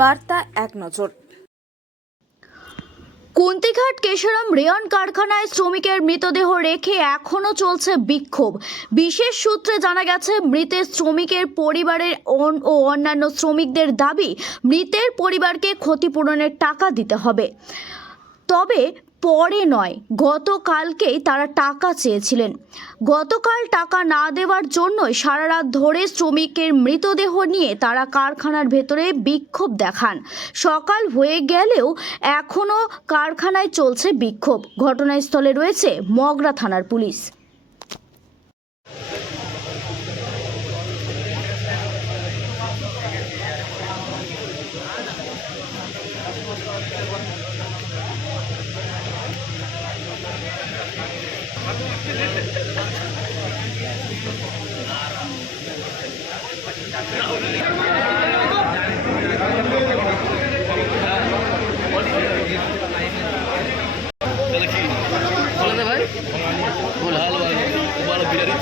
বার্তা এক নজর। কুন্তিঘাট কেশরাম রেয়ন কারখানায় শ্রমিকের মৃতদেহ রেখে এখনও চলছে বিক্ষোভ। বিশেষ সূত্রে জানা গেছে, মৃতের শ্রমিকের পরিবারের ও অন্যান্য শ্রমিকদের দাবি, মৃতের পরিবারকে ক্ষতিপূরণের টাকা দিতে হবে। তবে পরে নয়, গতকালকেই তারা টাকা চেয়েছিলেন। গতকাল টাকা না দেওয়ার জন্যই সারা রাত ধরে শ্রমিকের মৃতদেহ নিয়ে তারা কারখানার ভেতরে বিক্ষোভ দেখান। সকাল হয়ে গেলেও এখনও কারখানায় চলছে বিক্ষোভ। ঘটনাস্থলে রয়েছে মগরা থানার পুলিশ। ভাই, ভালো ভালো বিরিয়ানি